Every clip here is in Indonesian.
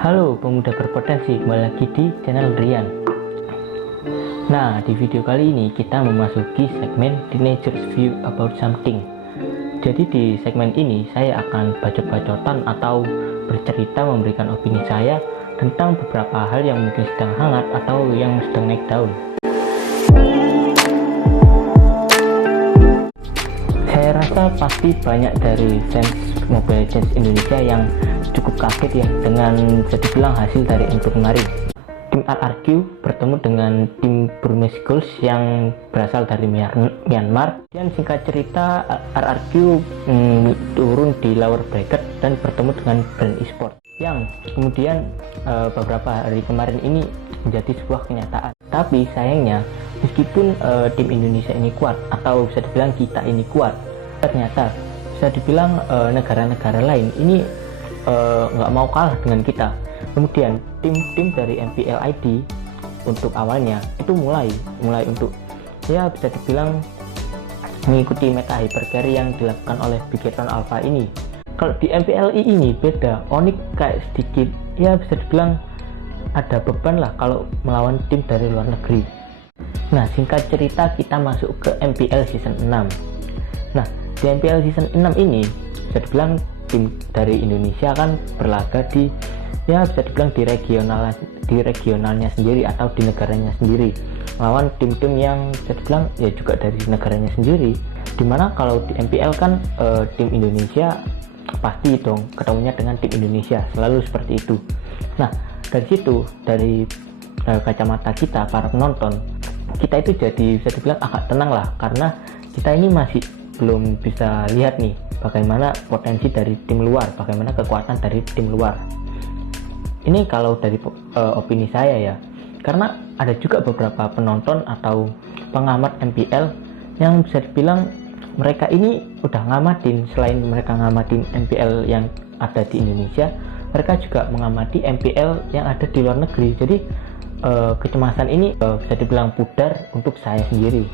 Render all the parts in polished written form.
Halo pemuda berpotensi, kembali lagi di channel Rian. Nah, di video kali ini kita memasuki segmen Teenagers View About Something. Jadi di segmen ini saya akan bacot-bacotan atau bercerita memberikan opini saya tentang beberapa hal yang mungkin sedang hangat atau yang sedang naik daun. Saya rasa pasti banyak dari fans Mobile Legends Indonesia yang cukup kaget ya dengan bisa dibilang hasil dari M2 kemarin. Tim RRQ bertemu dengan tim Burmese Girls yang berasal dari Myanmar. Dan singkat cerita, RRQ turun di lower bracket dan bertemu dengan Brand Esports yang kemudian beberapa hari kemarin ini menjadi sebuah kenyataan. Tapi sayangnya meskipun tim Indonesia ini kuat atau bisa dibilang kita ini kuat, ternyata bisa dibilang negara-negara lain ini nggak mau kalah dengan kita. Kemudian tim-tim dari MPL ID untuk awalnya itu mulai untuk ya bisa dibilang mengikuti meta hypercarry yang dilakukan oleh Bigetron Alpha ini. Kalau di MPLI ini beda, Onyx kayak sedikit ya bisa dibilang ada beban lah kalau melawan tim dari luar negeri. Nah, singkat cerita kita masuk ke MPL season 6. Nah, di MPL season 6 ini bisa dibilang tim dari Indonesia kan berlaga di ya bisa dibilang di regionalnya sendiri atau di negaranya sendiri, melawan tim-tim yang bisa dibilang ya juga dari negaranya sendiri. Dimana kalau di MPL kan tim Indonesia pasti dong ketemunya dengan tim Indonesia, selalu seperti itu. Nah, dari situ dari kacamata kita para penonton, kita itu jadi bisa dibilang agak tenang lah, karena kita ini masih belum bisa lihat nih bagaimana potensi dari tim luar, bagaimana kekuatan dari tim luar. Ini kalau dari opini saya ya, karena ada juga beberapa penonton atau pengamat MPL yang bisa dibilang mereka ini udah ngamatin, selain mereka ngamatin MPL yang ada di Indonesia, mereka juga mengamati MPL yang ada di luar negeri. Jadi kecemasan ini bisa dibilang pudar untuk saya sendiri.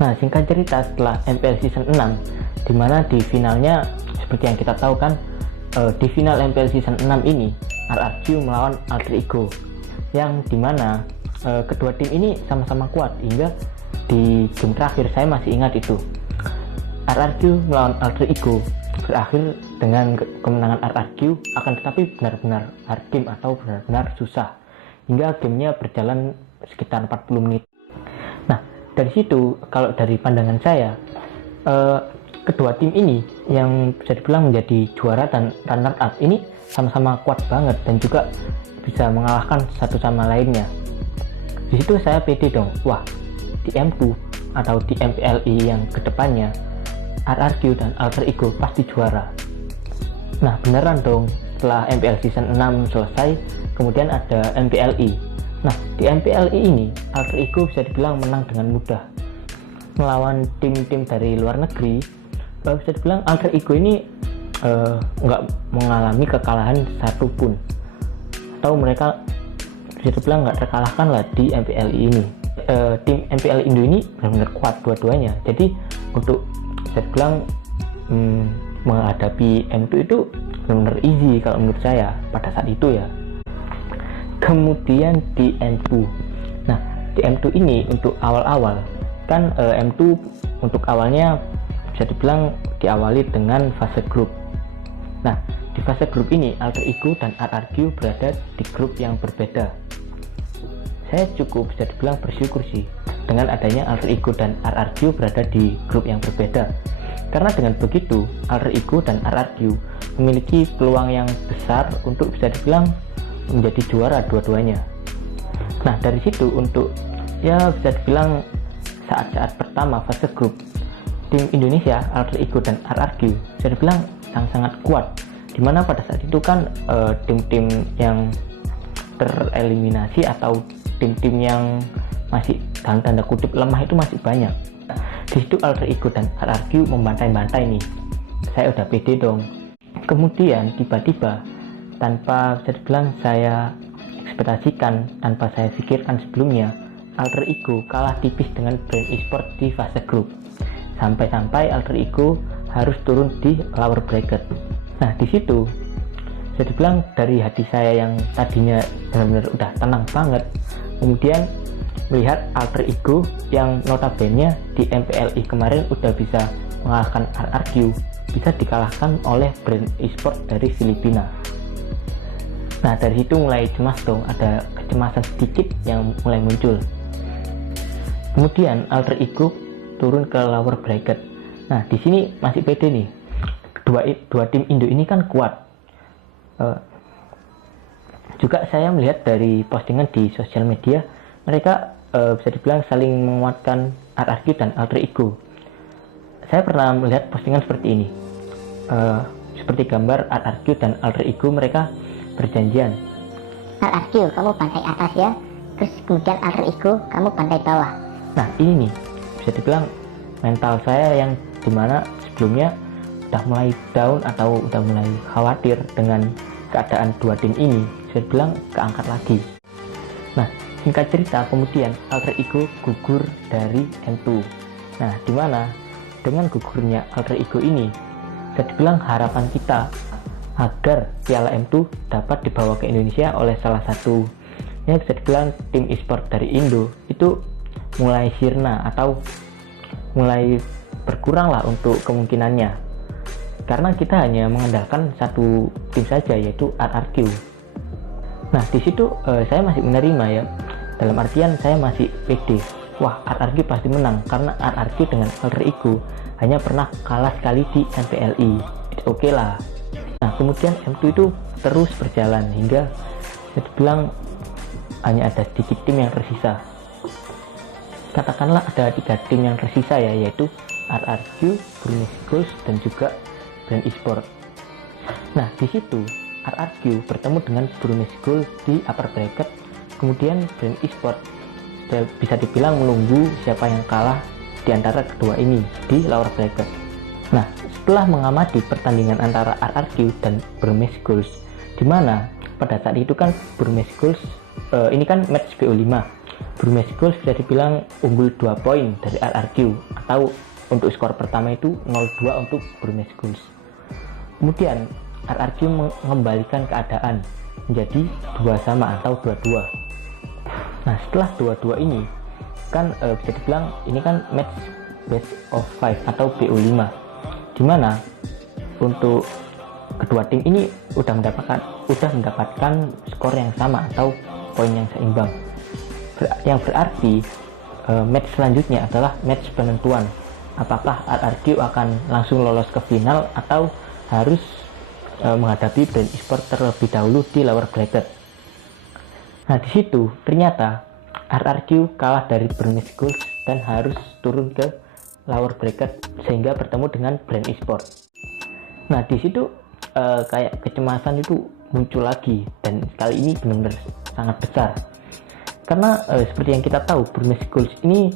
Nah, singkat cerita, setelah MPL season 6, dimana di finalnya seperti yang kita tahu kan, di final MPL season 6 ini RRQ melawan Alter Ego, yang dimana kedua tim ini sama-sama kuat hingga di game terakhir saya masih ingat itu RRQ melawan Alter Ego berakhir dengan kemenangan RRQ, akan tetapi benar-benar hard game atau benar-benar susah hingga gamenya berjalan sekitar 40 menit. Nah, dari situ kalau dari pandangan saya, kedua tim ini yang bisa dibilang menjadi juara dan runner up ini sama-sama kuat banget dan juga bisa mengalahkan satu sama lainnya. Di situ saya pede dong, wah di M2 atau di MPLI yang kedepannya RRQ dan Alter Ego pasti juara. Nah, beneran dong, setelah MPL season 6 selesai kemudian ada MPLI. Nah, di MPLI ini Alter Ego bisa dibilang menang dengan mudah melawan tim-tim dari luar negeri. Bisa dibilang Alter Ego ini nggak mengalami kekalahan satupun, atau mereka bisa dibilang nggak terkalahkan lah di MPLI ini. Tim MPL Indo ini benar-benar kuat dua-duanya, jadi untuk bisa dibilang menghadapi M2 itu benar-benar easy kalau menurut saya pada saat itu ya. Kemudian di M2, nah di M2 ini untuk awal-awal kan M2 untuk awalnya bisa dibilang diawali dengan fase grup. Nah, di fase grup ini Alter Ego dan RRQ berada di grup yang berbeda. Saya cukup bisa dibilang bersyukur sih dengan adanya Alter Ego dan RRQ berada di grup yang berbeda, karena dengan begitu Alter Ego dan RRQ memiliki peluang yang besar untuk bisa dibilang menjadi juara dua-duanya. Nah, dari situ untuk ya bisa dibilang saat-saat pertama fase grup, tim Indonesia, Alter Ego dan RRQ bisa dibilang sangat kuat, dimana pada saat itu kan tim-tim yang tereliminasi atau tim-tim yang masih dalam tanda kutip lemah itu masih banyak. Di situ Alter Ego dan RRQ membantai-bantai nih, saya udah pede dong. Kemudian tiba-tiba tanpa bisa dibilang saya ekspektasikan, tanpa saya pikirkan sebelumnya, Alter Ego kalah tipis dengan Brand Esports di fase grup, sampai-sampai Alter Ego harus turun di lower bracket. Nah, di situ bisa dibilang dari hati saya yang tadinya benar-benar udah tenang banget, kemudian melihat alter ego yang notabene di MPLI kemarin udah bisa mengalahkan RRQ, bisa dikalahkan oleh brand e-sport dari Filipina. Nah, dari situ mulai cemas dong, ada kecemasan sedikit yang mulai muncul. Kemudian alter ego turun ke lower bracket. Nah, di sini masih pede nih. Dua tim Indo ini kan kuat. Juga saya melihat dari postingan di sosial media, mereka bisa dibilang saling menguatkan RRQ dan alter ego. Saya pernah melihat postingan seperti ini, seperti gambar RRQ dan alter ego mereka berjanjian. RRQ, kamu pantai atas ya, terus kemudian alter ego, kamu pantai bawah. Nah, ini nih bisa dibilang mental saya yang dimana sebelumnya udah mulai down atau udah mulai khawatir dengan keadaan dua tim ini, bisa dibilang keangkat lagi. Nah, singkat cerita, kemudian alter ego gugur dari M2. Nah, dimana dengan gugurnya alter ego ini, bisa dibilang harapan kita agar Piala M2 dapat dibawa ke Indonesia oleh salah satu, ya bisa dibilang tim e-sport dari Indo, itu mulai sirna atau mulai berkurang lah untuk kemungkinannya. Karena kita hanya mengandalkan satu tim saja, yaitu RRQ. Nah, di situ saya masih menerima ya. Dalam artian saya masih pede. Wah, RRQ pasti menang karena RRQ dengan alter ego hanya pernah kalah sekali di MPLI. Oke lah. Nah, kemudian M2 itu terus berjalan hingga saya bilang hanya ada sedikit tim yang tersisa. Katakanlah ada 3 tim yang tersisa ya, yaitu RRQ, Brunei Schools, dan juga Brand Esport. Nah, di situ RRQ bertemu dengan Brunei Schools di upper bracket, kemudian Brand Esport bisa dibilang menunggu siapa yang kalah di antara kedua ini di lower bracket. Nah, setelah mengamati pertandingan antara RRQ dan Brunei Schools, di mana pada saat itu kan Brunei Schools ini kan match BO5. Brunei Schools bisa dibilang unggul 2 poin dari RRQ, atau untuk skor pertama itu 0-2 untuk Brunei Schools. Kemudian RRQ mengembalikan keadaan menjadi 2-2 atau 2-2. Nah, setelah 2-2 ini kan bisa dibilang ini kan match best of 5 atau BO5, dimana untuk kedua tim ini udah mendapatkan skor yang sama atau poin yang seimbang. Yang berarti match selanjutnya adalah match penentuan apakah RRQ akan langsung lolos ke final atau harus menghadapi Brand Esport terlebih dahulu di lower bracket. Nah, di situ ternyata RRQ kalah dari Brunei Schools dan harus turun ke lower bracket sehingga bertemu dengan Brand Esport. Nah, di situ kayak kecemasan itu muncul lagi, dan kali ini benar-benar sangat besar. Karena seperti yang kita tahu, Brunei Schools ini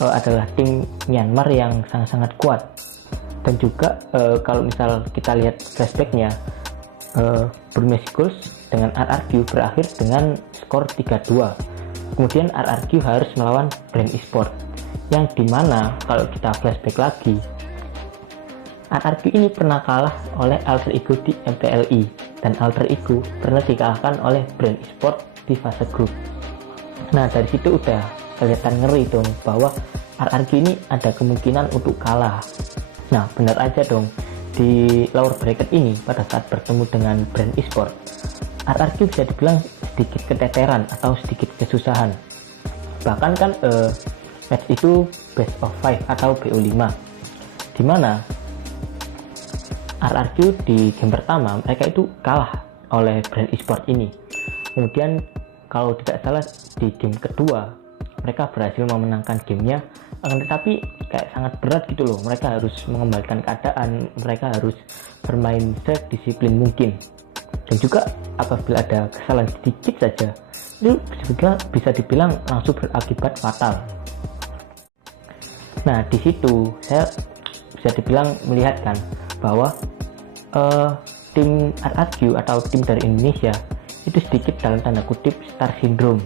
adalah tim Myanmar yang sangat-sangat kuat. Dan juga kalau misal kita lihat flashbacknya, Brunei Schools dengan RRQ berakhir dengan skor 3-2. Kemudian RRQ harus melawan Brand Esport, yang dimana kalau kita flashback lagi, RRQ ini pernah kalah oleh alter ego di MPLI, dan alter ego pernah dikalahkan oleh Brand Esport di fase grup. Nah, dari situ udah kelihatan ngeri dong bahwa RRQ ini ada kemungkinan untuk kalah. Nah, benar aja dong, di lower bracket ini pada saat bertemu dengan Brand Esport, RRQ bisa dibilang sedikit keteteran atau sedikit kesusahan. Bahkan kan match itu best of 5 atau BO5, dimana RRQ di game pertama mereka itu kalah oleh Brand Esport ini. Kemudian kalau tidak salah di game kedua mereka berhasil memenangkan gamenya, tetapi kayak sangat berat gitu loh. Mereka harus mengembalikan keadaan, mereka harus bermain sedisiplin mungkin, dan juga apabila ada kesalahan sedikit saja itu bisa dibilang langsung berakibat fatal. Nah, di situ saya bisa dibilang melihatkan bahwa tim RRQ atau tim dari Indonesia itu sedikit dalam tanda kutip star syndrome.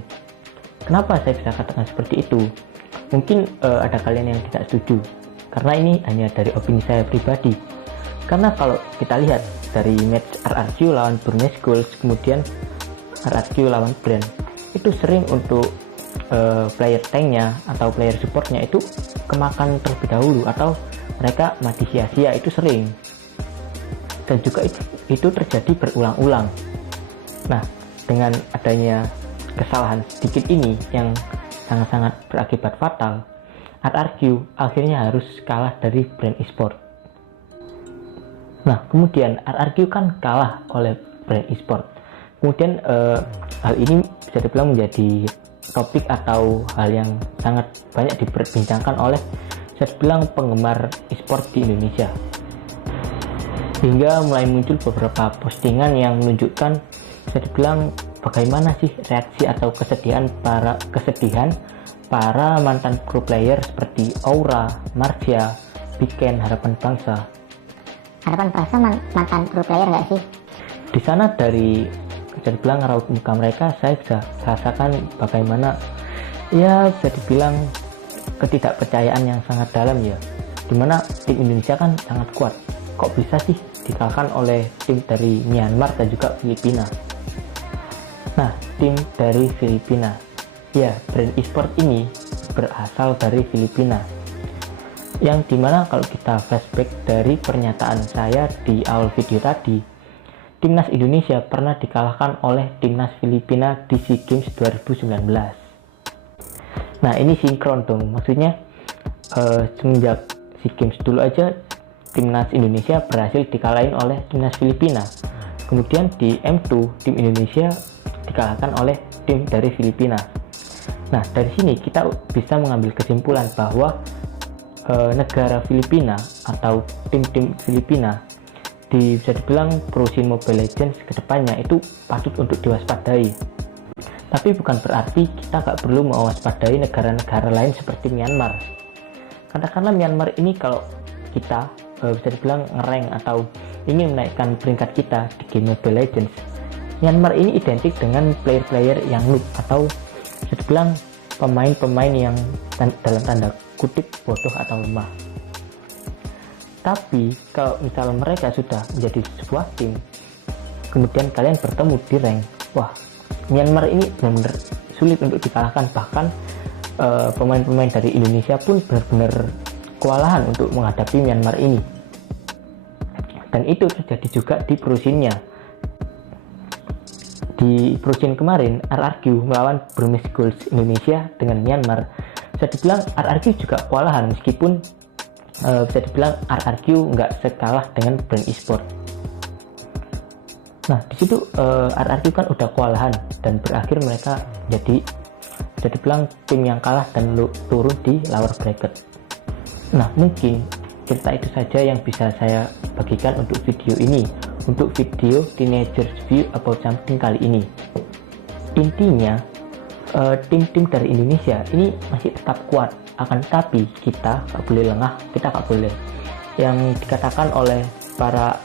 Kenapa saya bisa katakan seperti itu? Mungkin ada kalian yang tidak setuju, karena ini hanya dari opini saya pribadi. Karena kalau kita lihat dari match RRQ lawan Brunei Schools, kemudian RRQ lawan Brand, itu sering untuk player tanknya atau player supportnya itu kemakan terlebih dahulu, atau mereka mati sia-sia, itu sering. Dan juga itu terjadi berulang-ulang. Nah, dengan adanya kesalahan sedikit ini yang sangat-sangat berakibat fatal, RRQ akhirnya harus kalah dari Brand Esport. Nah, kemudian RRQ kan kalah oleh Brand Esport. Kemudian hal ini bisa dibilang menjadi topik atau hal yang sangat banyak diperbincangkan oleh bisa dibilang penggemar e-sport di Indonesia. Hingga mulai muncul beberapa postingan yang menunjukkan bisa dibilang bagaimana sih reaksi atau kesedihan para mantan pro player seperti Aura, Marsha, Biken, Harapan Bangsa. Harapan Bangsa mantan pro player nggak sih? Di sana dari bisa dibilang raut muka mereka, saya bisa rasakan bagaimana ya bisa dibilang ketidakpercayaan yang sangat dalam ya, dimana tim Indonesia kan sangat kuat, kok bisa sih dikalahkan oleh tim dari Myanmar dan juga Filipina. Nah, tim dari Filipina ya, Brand Esport ini berasal dari Filipina, yang dimana kalau kita flashback dari pernyataan saya di awal video tadi, Timnas Indonesia pernah dikalahkan oleh Timnas Filipina di SEA Games 2019. Nah, ini sinkron dong, maksudnya semenjak SEA Games dulu aja Timnas Indonesia berhasil dikalahin oleh Timnas Filipina. Kemudian di M2 tim Indonesia dikalahkan oleh tim dari Filipina. Nah, dari sini kita bisa mengambil kesimpulan bahwa negara Filipina atau tim-tim Filipina bisa dibilang pro scene Mobile Legends kedepannya itu patut untuk diwaspadai. Tapi bukan berarti kita nggak perlu mewaspadai negara-negara lain seperti Myanmar. Katakanlah Myanmar ini kalau kita bisa dibilang ngerank atau ingin menaikkan peringkat kita di game Mobile Legends, Myanmar ini identik dengan player-player yang noob atau bisa dibilang pemain-pemain yang dalam tanda kutip bodoh atau lemah. Tapi kalau misalnya mereka sudah menjadi sebuah tim, kemudian kalian bertemu di rank, wah, Myanmar ini benar-benar sulit untuk dikalahkan. Bahkan pemain-pemain dari Indonesia pun benar-benar kewalahan untuk menghadapi Myanmar ini. Dan itu terjadi juga di pro scene-nya. Di pro scene kemarin, RRQ melawan Brunei Schools Indonesia dengan Myanmar, bisa dibilang RRQ juga kewalahan, meskipun bisa dibilang RRQ nggak sekalah dengan Brand Esport. Nah, di situ RRQ kan udah kewalahan dan berakhir mereka jadi bisa dibilang tim yang kalah dan turun di lower bracket. Nah, mungkin cerita itu saja yang bisa saya bagikan untuk video ini, untuk video Teenagers View About Something kali ini. Intinya tim-tim dari Indonesia ini masih tetap kuat, akan tetapi kita nggak boleh lengah, kita nggak boleh yang dikatakan oleh para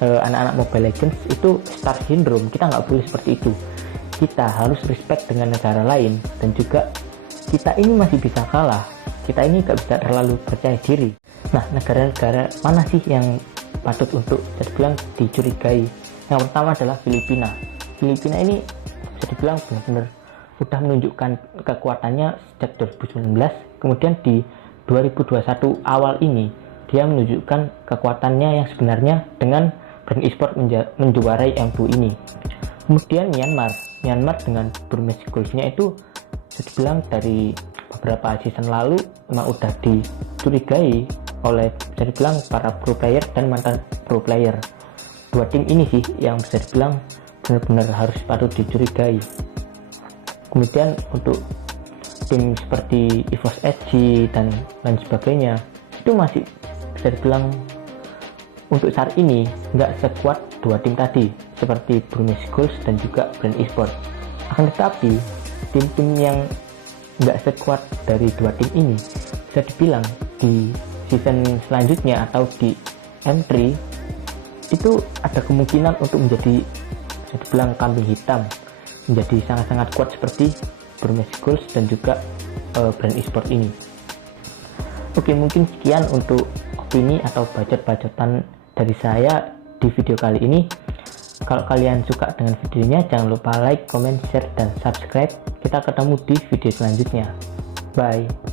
anak-anak Mobile Legends itu star syndrome. Kita nggak boleh seperti itu. Kita harus respect dengan negara lain, dan juga kita ini masih bisa kalah, kita ini nggak bisa terlalu percaya diri. Nah, negara-negara mana sih yang patut untuk dibilang dicurigai? Yang pertama adalah Filipina. Filipina ini bisa dibilang benar-benar udah menunjukkan kekuatannya sejak 2019, kemudian di 2021 awal ini dia menunjukkan kekuatannya yang sebenarnya dengan Brand Esport menjuarai M2 ini. Kemudian Myanmar dengan Brunei Schools-nya itu bisa dibilang dari beberapa season lalu memang udah dicurigai oleh bisa dibilang para pro player dan mantan pro player. Dua tim ini sih yang bisa dibilang benar-benar harus patut dicurigai. Kemudian untuk tim seperti EVOS SG dan lain sebagainya itu masih bisa dibilang untuk saat ini nggak sekuat dua tim tadi seperti Brunei Schools dan juga Brand Esport. Akan tetapi tim-tim yang nggak sekuat dari dua tim ini bisa dibilang di season selanjutnya atau di M3 itu ada kemungkinan untuk menjadi bisa dibilang kambing hitam, menjadi sangat-sangat kuat seperti Brunei Schools dan juga Brand Esport ini. Oke, mungkin sekian untuk opini atau bacot-bacotan dari saya di video kali ini. Kalau kalian suka dengan videonya, jangan lupa like, comment, share, dan subscribe. Kita ketemu di video selanjutnya. Bye.